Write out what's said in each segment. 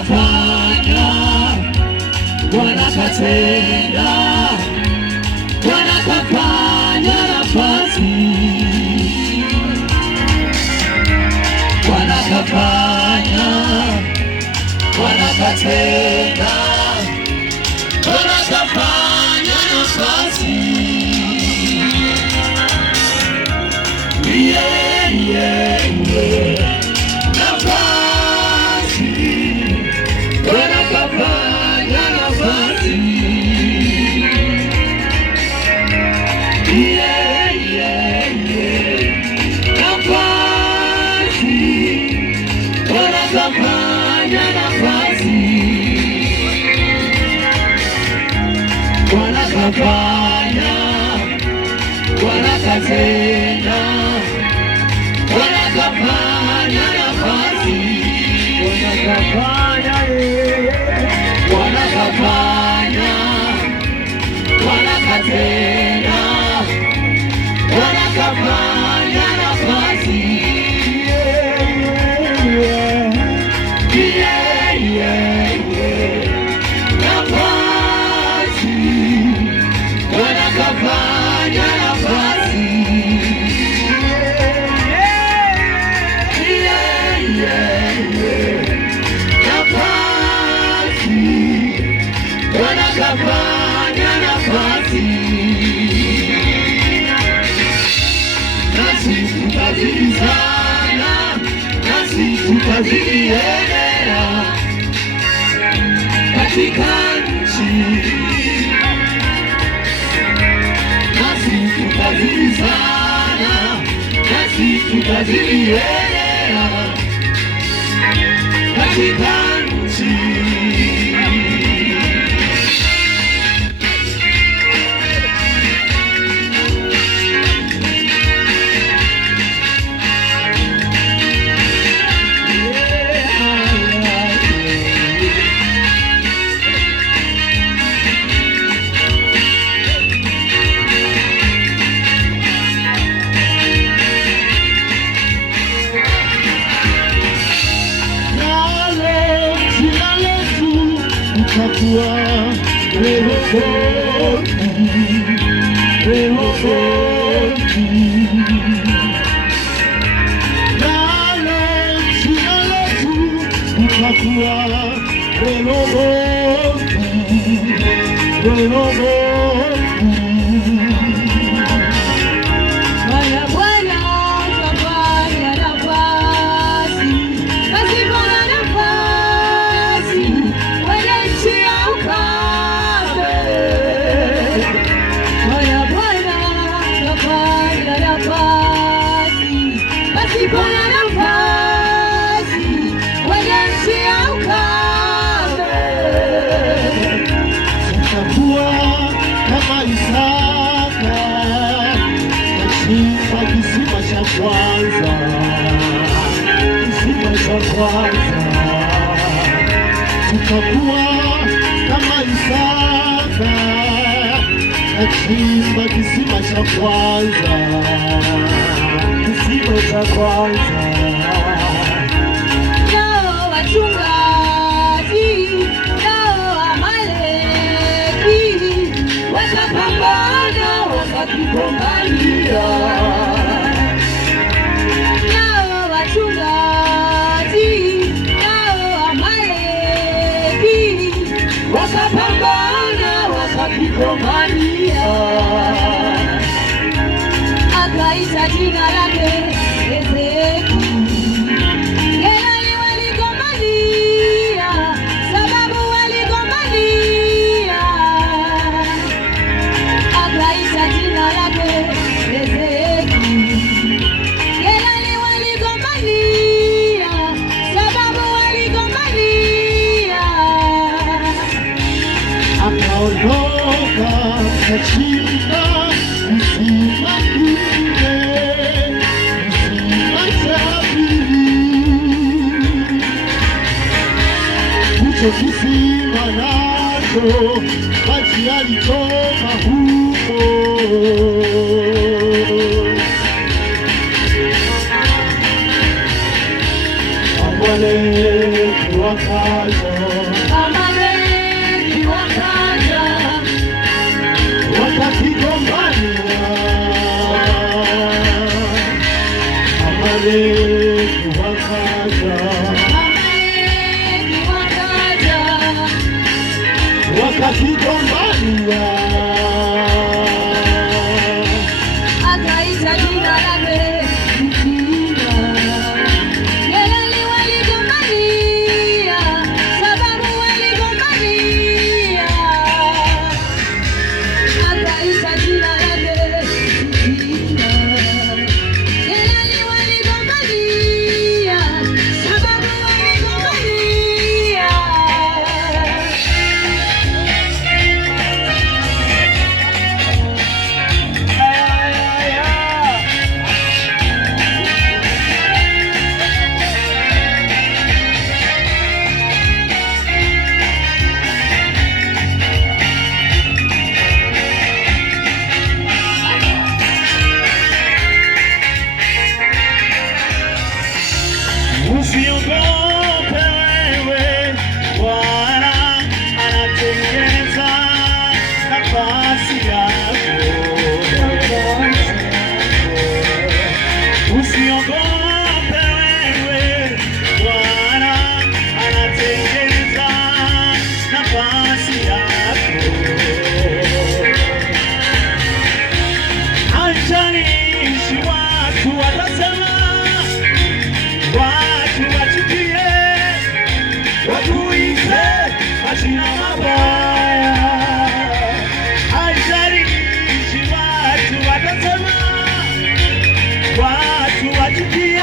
kafanya, Bwana katenda, Bwana kafanya nafasi, Bwana kafanya, Bwana katenda, Bwana kafanya nafasi. Yeah, yeah, yeah. Nafasi, Bwana kafanya nafasi. Yeah, yeah, yeah. Nafasi, Bwana kafanya nafasi. Bwana kafanya, Bwana katenda, Bwana kafanya nafasi. Bwana kafanya, Bwana kafanya, Bwana katenda, Bwana kafanya nafasi. Yeah, yeah, yeah. Nafasi, Bwana kafanya nafasi. Bwana kafanya nafasi, nasi tutazidi sana, nasi tutazidi enea katika nchi, nasi tutazidi sana, nasi tutazidi enea katika nchi. Tutakuwa kama Isaka, achimba kisima cha kwanza, kisima cha kwanza. Nao wachungaji, nao Amaleki, wakapambana wakakigombania. Akaita jina lake Ezeki. Gerari waligombania, sababu waligombania. Akaita jina lake Ezeki. Gerari waligombania, sababu waligombania. Akaondoka kachimba kisima kile, kisima cha pili. Hicho kisima nacho maji yalitoka huko. Amaleki wakaja, Amaleki wakaja, wakakigombania. Amaleki wakaja, Amaleki wakaja, wakakigombania. akaita jina lake Msiba. Gelali waligombania, sababu waligombania, akaita jina lake Msiba. Gelali waligombania, sababu waligombania. Usiogope wewe, Bwana anatengeneza nafasi yako. Usiogope wewe, Bwana anatengeneza nafasi yako. Haijalishi watu watasema, watu wachukie, wakuite majina mabaya. Haijalishi watu watasema, watu wachukie,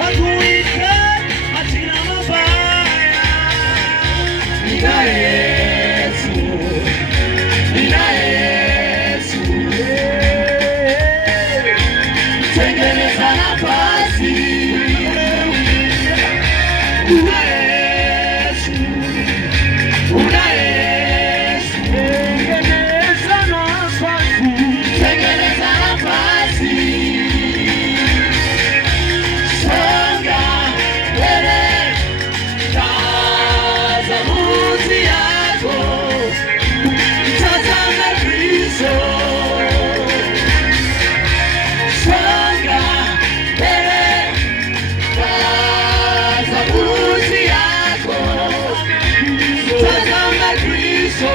wakuite majina mabaya. Nina Yesu, nina Yesu, tengeneza nafasi. Una Yesu, una Yesu, tengeneza nafasi, tengeneza nafasi. Songa mbele, kaza buti yako, tazama Kristo. Songa mbele, kaza buti yako, tazama Kristo.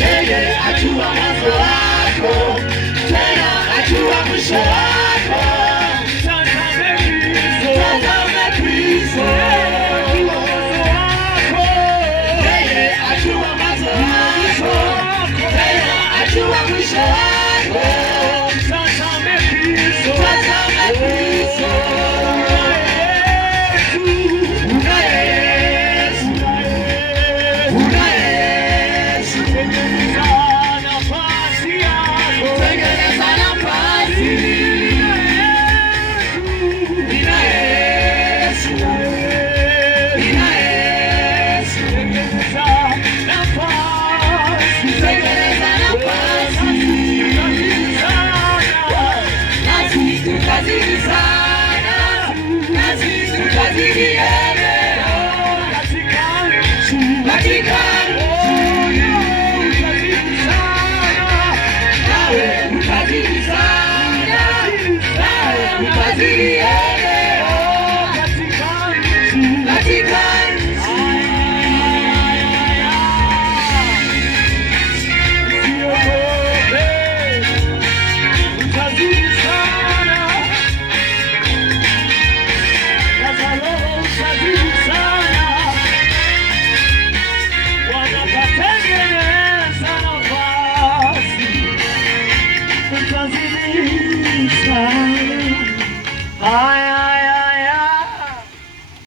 Yeye ajua mwanzo wako, tena ajua mwisho wako. Tazama Kristo. Yeye ajua mwanzo wako, tena ajua mwisho wako. Tazama Kristo. Una Yesu, una Yesu, tengeneza nafasi yako, tengeneza nafasi. Nina Yesu, nina Yesu, tengeneza nafasi, tengeneza nafasi. Nasi tutazidi sana, nasi tutazidi eneo katika nchi, katika nchi. Nawe utazidi sana, nawe utazidi eneo katika nchi, katika nchi. Usiogope, utazidi sana. Kaza roho, utazidi sana. Wanapatengeneza nafasi, utazidi sana. Haya.